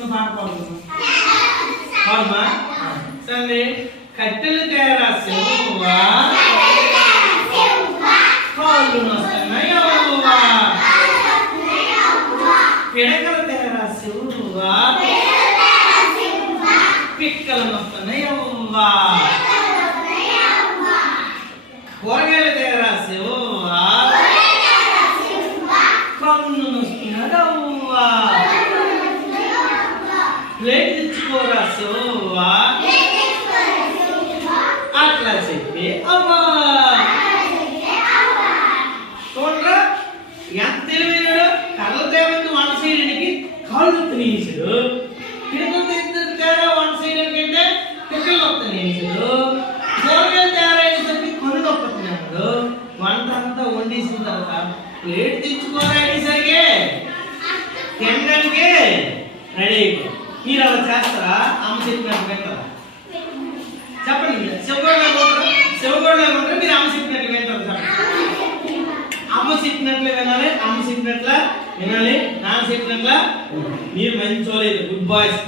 చిన్న పాట పాడుతున్నాం పాడుమా సరే కట్టెలు తేరా శివువా కాళ్ళు నొస్తున్నాయవ్వా పిడకలు తేరా శివువా పిక్కలు నొస్తున్నాయవ్వా కూరగాయలు తేరా శివువా కన్ను నొస్తున్నదవ్వా ప్లేట్ తెచ్చుకోరా శివువా అట్లా చెప్పి అవ్వా చూడరా ఎంత తెలివైనాడు కర్రలు తేవండి వంట చేయడానికి కాళ్ళు తినేసాడు పిడకలు ఇద్దరు తేడా వంట చేయడానికి అంటే పిక్కలు నొప్పనేసాడు కూరగాయలు తేడా అయ్యేసరికి కొను నొప్పుతున్నాడు వంట అంతా వండేసిన తర్వాత ప్లేట్ తెచ్చుకోరా అనేసరికి తినడానికి రెడీ అయిపోయి మీరు అలా చేస్తారా అమ్మ చెప్పినట్టు వింటారా చెప్పండి శివగోడలో ఉంటారా మీరు అమ్మ చెప్పినట్లు వింటారు చెప్పండి అమ్మ చెప్పినట్లు వినాలి అమ్మ చెప్పినట్ల వినాలి నాన్న చెప్పినట్ల మీరు మంచి గుడ్ బాయ్స్